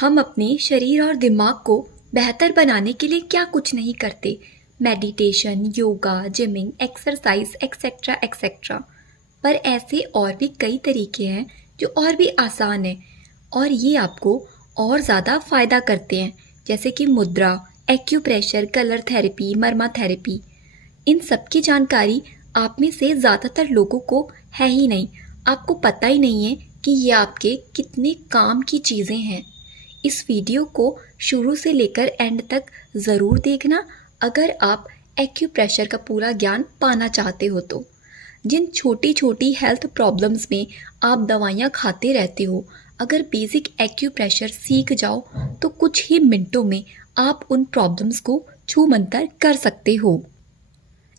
हम अपने शरीर और दिमाग को बेहतर बनाने के लिए क्या कुछ नहीं करते। Meditation, yoga, gymming, exercise, etcetera etcetera. पर ऐसे और भी कई तरीके हैं जो और भी आसान हैं और ये आपको और ज़्यादा फ़ायदा करते हैं, जैसे कि mudra, acupressure, colour therapy, marma therapy. इन सब की जानकारी आप में से ज़्यादातर लोगों को है ही नहीं। आपको पता ही नहीं है कि ये आपके कितने काम की चीज़ें हैं। इस वीडियो को शुरू से लेकर एंड तक ज़रूर देखना अगर आप एक्यूप्रेशर का पूरा ज्ञान पाना चाहते हो तो। जिन छोटी छोटी हेल्थ प्रॉब्लम्स में आप दवाइयाँ खाते रहते हो, अगर बेसिक एक्यूप्रेशर सीख जाओ तो कुछ ही मिनटों में आप उन प्रॉब्लम्स को छू मंतर कर सकते हो।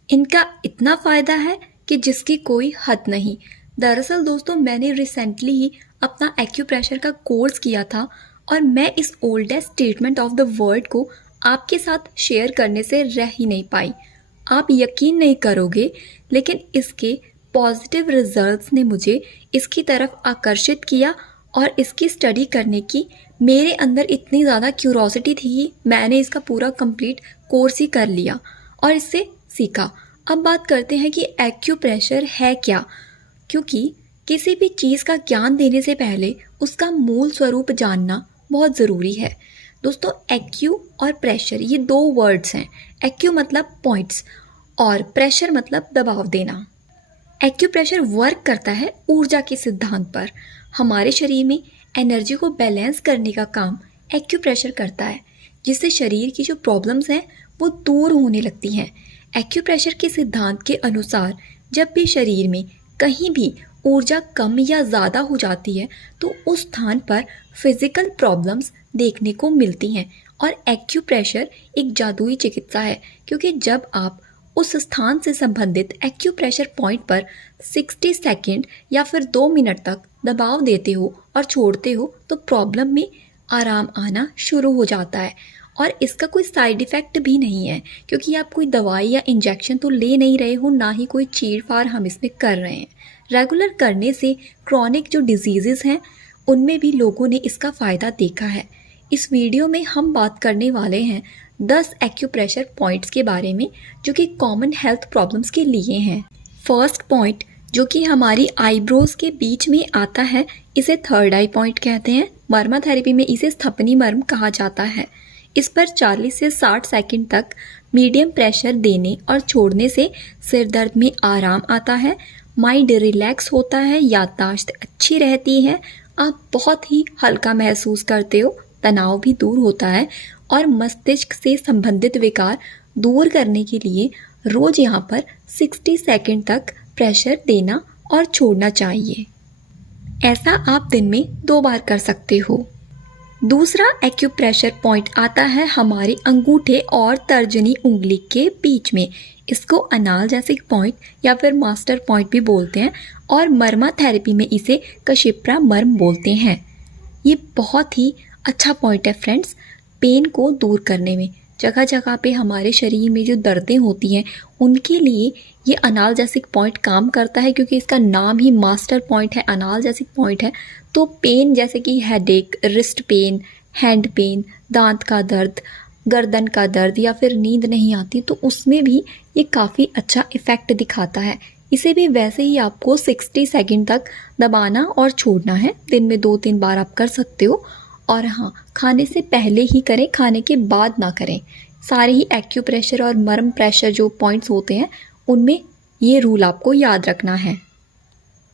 इनका इतना फ़ायदा है कि जिसकी कोई हद नहीं। दरअसल दोस्तों, मैंने रिसेंटली ही अपना एक्यूप्रेशर का कोर्स किया था और मैं इस oldest statement of the world को आपके साथ शेयर करने से रह ही नहीं पाई। आप यकीन नहीं करोगे, लेकिन इसके पॉजिटिव रिजल्ट्स ने मुझे इसकी तरफ आकर्षित किया और इसकी स्टडी करने की मेरे अंदर इतनी ज़्यादा क्यूरोसिटी थी, मैंने इसका पूरा कंप्लीट कोर्स ही कर लिया और इससे सीखा। अब बात करते हैं कि एक्यूप्रेशर है क्या, क्योंकि किसी भी चीज़ का ज्ञान देने से पहले उसका मूल स्वरूप जानना बहुत ज़रूरी है। दोस्तों, एक्यू और प्रेशर ये दो वर्ड्स हैं। एक्यू मतलब पॉइंट्स और प्रेशर मतलब दबाव देना। एक्यूप्रेशर वर्क करता है ऊर्जा के सिद्धांत पर। हमारे शरीर में एनर्जी को बैलेंस करने का काम एक्यूप्रेशर करता है, जिससे शरीर की जो प्रॉब्लम्स हैं वो दूर होने लगती हैं। एक्यूप्रेशर के सिद्धांत के अनुसार जब भी शरीर में कहीं भी ऊर्जा कम या ज़्यादा हो जाती है तो उस स्थान पर फिजिकल प्रॉब्लम्स देखने को मिलती हैं। और एक्यूप्रेशर एक जादुई चिकित्सा है, क्योंकि जब आप उस स्थान से संबंधित एक्यूप्रेशर पॉइंट पर 60 सेकंड या फिर 2 मिनट तक दबाव देते हो और छोड़ते हो तो प्रॉब्लम में आराम आना शुरू हो जाता है। और इसका कोई साइड इफ़ेक्ट भी नहीं है, क्योंकि आप कोई दवाई या इंजेक्शन तो ले नहीं रहे हो, ना ही कोई चीर-फाड़ हम इसमें कर रहे हैं। रेगुलर करने से क्रॉनिक जो डिजीज़ेज़ हैं उनमें भी लोगों ने इसका फ़ायदा देखा है। इस वीडियो में हम बात करने वाले हैं 10 एक्यूप्रेशर पॉइंट्स के बारे में, जो कि कॉमन हेल्थ प्रॉब्लम्स के लिए हैं। फर्स्ट पॉइंट जो कि हमारी आईब्रोज के बीच में आता है, इसे थर्ड आई पॉइंट कहते हैं। मर्मा थेरेपी में इसे स्थपनी मर्म कहा जाता है। इस पर 40 से 60 सेकंड तक मीडियम प्रेशर देने और छोड़ने से सिर दर्द में आराम आता है, माइंड रिलैक्स होता है, याददाश्त अच्छी रहती है, आप बहुत ही हल्का महसूस करते हो, तनाव भी दूर होता है और मस्तिष्क से संबंधित विकार दूर करने के लिए रोज़ यहाँ पर 60 सेकंड तक प्रेशर देना और छोड़ना चाहिए। ऐसा आप दिन में 2 बार कर सकते हो। दूसरा एक्यूप्रेशर पॉइंट आता है हमारे अंगूठे और तर्जनी उंगली के बीच में। इसको अनाल्जेसिक पॉइंट या फिर मास्टर पॉइंट भी बोलते हैं और मर्मा थेरेपी में इसे कशिप्रा मर्म बोलते हैं। ये बहुत ही अच्छा पॉइंट है फ्रेंड्स, पेन को दूर करने में। जगह जगह पे हमारे शरीर में जो दर्दें होती हैं उनके लिए ये अनाल्जेसिक पॉइंट काम करता है, क्योंकि इसका नाम ही मास्टर पॉइंट है, अनाल्जेसिक पॉइंट है। तो पेन जैसे कि headache, wrist pain, hand pain, दांत का दर्द, गर्दन का दर्द या फिर नींद नहीं आती, तो उसमें भी ये काफ़ी अच्छा इफ़ेक्ट दिखाता है। इसे भी वैसे ही आपको 60 सेकंड तक दबाना और छोड़ना है। दिन में 2-3 बार आप कर सकते हो। और हाँ, खाने से पहले ही करें, खाने के बाद ना करें। सारे ही एक्यूप्रेशर और मर्म प्रेशर जो पॉइंट्स होते हैं उनमें ये रूल आपको याद रखना है।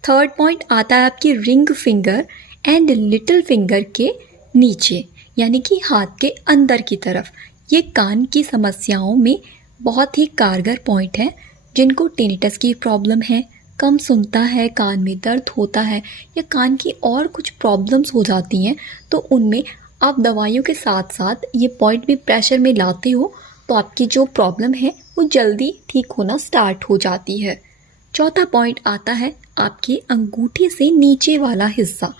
थर्ड पॉइंट आता है आपकी ring finger and little finger के नीचे, यानी कि हाथ के अंदर की तरफ। ये कान की समस्याओं में बहुत ही कारगर पॉइंट है। जिनको टिनिटस की प्रॉब्लम है, कम सुनता है, कान में दर्द होता है या कान की और कुछ प्रॉब्लम्स हो जाती हैं, तो उनमें आप दवाइयों के साथ साथ ये पॉइंट भी प्रेशर में लाते हो तो आपकी जो प्रॉब्लम है वो जल्दी ठीक होना स्टार्ट हो जाती है। चौथा पॉइंट आता है आपके अंगूठे से नीचे वाला हिस्सा,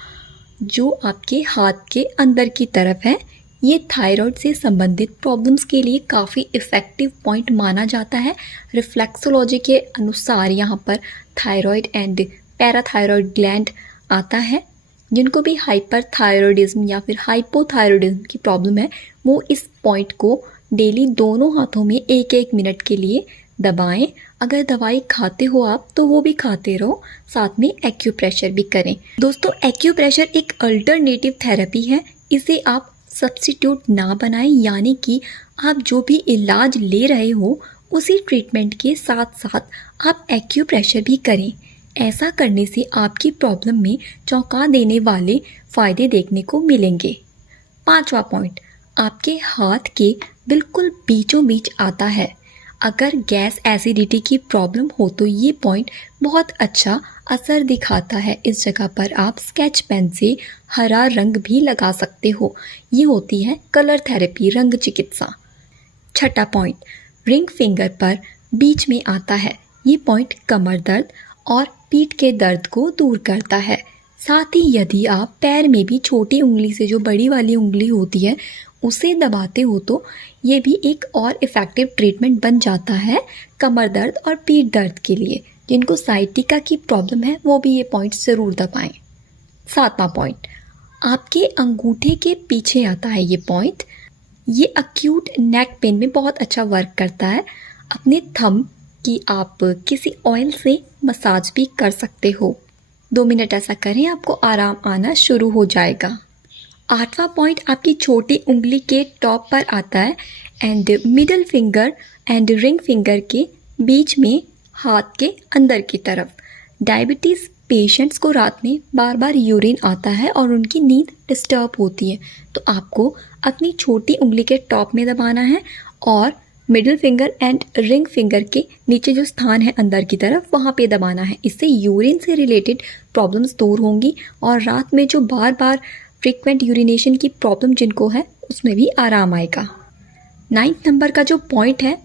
जो आपके हाथ के अंदर की तरफ है। ये थायराइड से संबंधित प्रॉब्लम्स के लिए काफ़ी इफ़ेक्टिव पॉइंट माना जाता है। रिफ्लेक्सोलॉजी के अनुसार यहाँ पर थायराइड एंड पैराथायराइड ग्लैंड आता है। जिनको भी हाइपरथायरॉयडिज्म या फिर हाइपोथायरॉयडिज्म की प्रॉब्लम है वो इस पॉइंट को डेली दोनों हाथों में 1-1 मिनट के लिए दबाएं। अगर दवाई खाते हो आप तो वो भी खाते रहो, साथ में एक्यूप्रेशर भी करें। दोस्तों, एक्यूप्रेशर एक अल्टरनेटिव थेरेपी है, इसे आप सब्स्टिट्यूट ना बनाएं, यानी कि आप जो भी इलाज ले रहे हो उसी ट्रीटमेंट के साथ साथ आप एक्यूप्रेशर भी करें। ऐसा करने से आपकी प्रॉब्लम में चौंका देने वाले फ़ायदे देखने को मिलेंगे। 5वां पॉइंट आपके हाथ के बिल्कुल बीचों बीच आता है। अगर गैस एसिडिटी की प्रॉब्लम हो तो ये पॉइंट बहुत अच्छा असर दिखाता है। इस जगह पर आप स्केच पेन से हरा रंग भी लगा सकते हो। ये होती है कलर थेरेपी, रंग चिकित्सा। 6वां पॉइंट रिंग फिंगर पर बीच में आता है। ये पॉइंट कमर दर्द और पीठ के दर्द को दूर करता है। साथ ही यदि आप पैर में भी छोटी उंगली से जो बड़ी वाली उंगली होती है उसे दबाते हो तो ये भी एक और इफ़ेक्टिव ट्रीटमेंट बन जाता है कमर दर्द और पीठ दर्द के लिए। जिनको साइटिका की प्रॉब्लम है वो भी ये पॉइंट ज़रूर दबाएं। 7वां पॉइंट आपके अंगूठे के पीछे आता है ये पॉइंट। ये अक्यूट नेक पेन में बहुत अच्छा वर्क करता है। अपने थंब की आप किसी ऑयल से मसाज भी कर सकते हो। 2 मिनट ऐसा करें, आपको आराम आना शुरू हो जाएगा। 8वां पॉइंट आपकी छोटी उंगली के टॉप पर आता है and middle finger and ring finger के बीच में हाथ के अंदर की तरफ। डायबिटीज़ पेशेंट्स को रात में बार बार यूरिन आता है और उनकी नींद डिस्टर्ब होती है, तो आपको अपनी छोटी उंगली के टॉप में दबाना है और middle finger and ring finger के नीचे जो स्थान है अंदर की तरफ वहाँ पे दबाना है। इससे यूरिन से रिलेटेड प्रॉब्लम्स दूर होंगी और रात में जो बार बार फ्रीक्वेंट यूरिनेशन की प्रॉब्लम जिनको है उसमें भी आराम आएगा। 9 नंबर का जो पॉइंट है,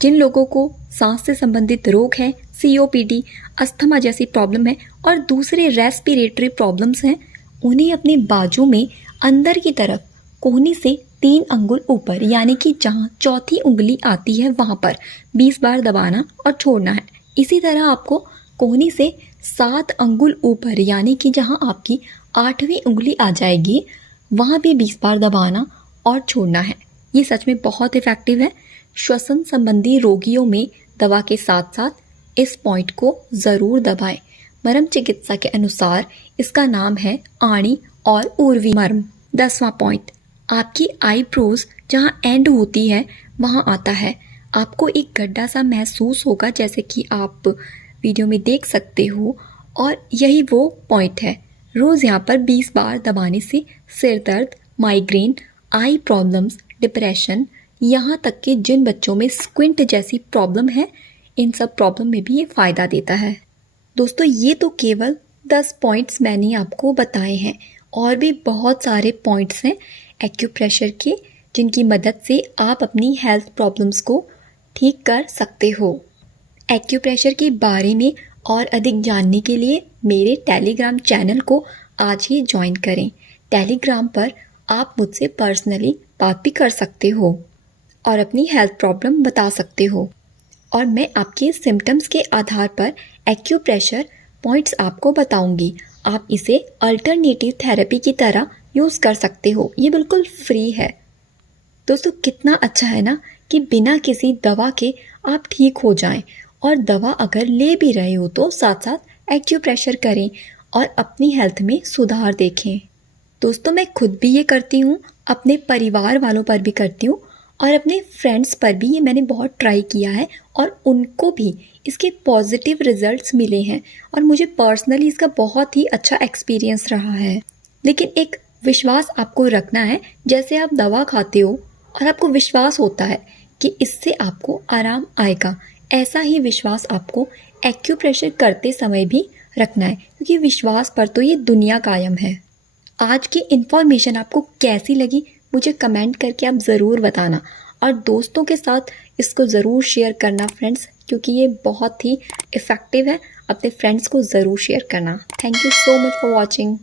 जिन लोगों को सांस से संबंधित रोग है, COPD, अस्थमा जैसी प्रॉब्लम है और दूसरे रेस्पिरेटरी प्रॉब्लम्स हैं, उन्हें अपने बाजू में अंदर की तरफ कोहनी से 3 अंगुल ऊपर, यानी कि जहाँ चौथी उंगली आती है वहाँ पर 20 बार दबाना और छोड़ना है। इसी तरह आपको कोहनी से 7 अंगुल ऊपर, यानी कि जहाँ आपकी 8वीं उंगली आ जाएगी वहाँ भी 20 बार दबाना और छोड़ना है। ये सच में बहुत इफ़ेक्टिव है। श्वसन संबंधी रोगियों में दवा के साथ साथ इस पॉइंट को ज़रूर दबाएं। मर्म चिकित्सा के अनुसार इसका नाम है आणी और उर्वी मर्म। 10वां पॉइंट आपकी आईब्रोज जहाँ एंड होती है वहाँ आता है। आपको एक गड्ढा सा महसूस होगा जैसे कि आप वीडियो में देख सकते हो, और यही वो पॉइंट है। रोज़ यहाँ पर 20 बार दबाने से सिर दर्द, माइग्रेन, आई प्रॉब्लम्स, डिप्रेशन, यहाँ तक कि जिन बच्चों में स्क्विंट जैसी प्रॉब्लम है, इन सब प्रॉब्लम में भी ये फ़ायदा देता है। दोस्तों, ये तो केवल 10 पॉइंट्स मैंने आपको बताए हैं, और भी बहुत सारे पॉइंट्स हैं एक्यूप्रेशर के, जिनकी मदद से आप अपनी हेल्थ प्रॉब्लम्स को ठीक कर सकते हो। एक्यूप्रेशर के बारे में और अधिक जानने के लिए मेरे टेलीग्राम चैनल को आज ही ज्वाइन करें। टेलीग्राम पर आप मुझसे पर्सनली बात भी कर सकते हो और अपनी हेल्थ प्रॉब्लम बता सकते हो, और मैं आपके सिम्टम्स के आधार पर एक्यूप्रेशर पॉइंट्स आपको बताऊंगी। आप इसे अल्टरनेटिव थेरेपी की तरह यूज़ कर सकते हो। ये बिल्कुल फ्री है। दोस्तों, कितना अच्छा है ना कि बिना किसी दवा के आप ठीक हो जाएं, और दवा अगर ले भी रहे हो तो साथ साथ एक्यूप्रेशर करें और अपनी हेल्थ में सुधार देखें। दोस्तों, मैं खुद भी ये करती हूँ, अपने परिवार वालों पर भी करती हूँ, और अपने फ्रेंड्स पर भी ये मैंने बहुत ट्राई किया है, और उनको भी इसके पॉजिटिव रिजल्ट्स मिले हैं, और मुझे पर्सनली इसका बहुत ही अच्छा एक्सपीरियंस रहा है। लेकिन एक विश्वास आपको रखना है। जैसे आप दवा खाते हो और आपको विश्वास होता है कि इससे आपको आराम आएगा, ऐसा ही विश्वास आपको एक्यूप्रेशर करते समय भी रखना है, क्योंकि विश्वास पर तो ये दुनिया कायम है। आज की इन्फॉर्मेशन आपको कैसी लगी मुझे कमेंट करके आप ज़रूर बताना, और दोस्तों के साथ इसको ज़रूर शेयर करना फ्रेंड्स, क्योंकि ये बहुत ही इफ़ेक्टिव है। अपने फ्रेंड्स को ज़रूर शेयर करना। Thank you so much for watching.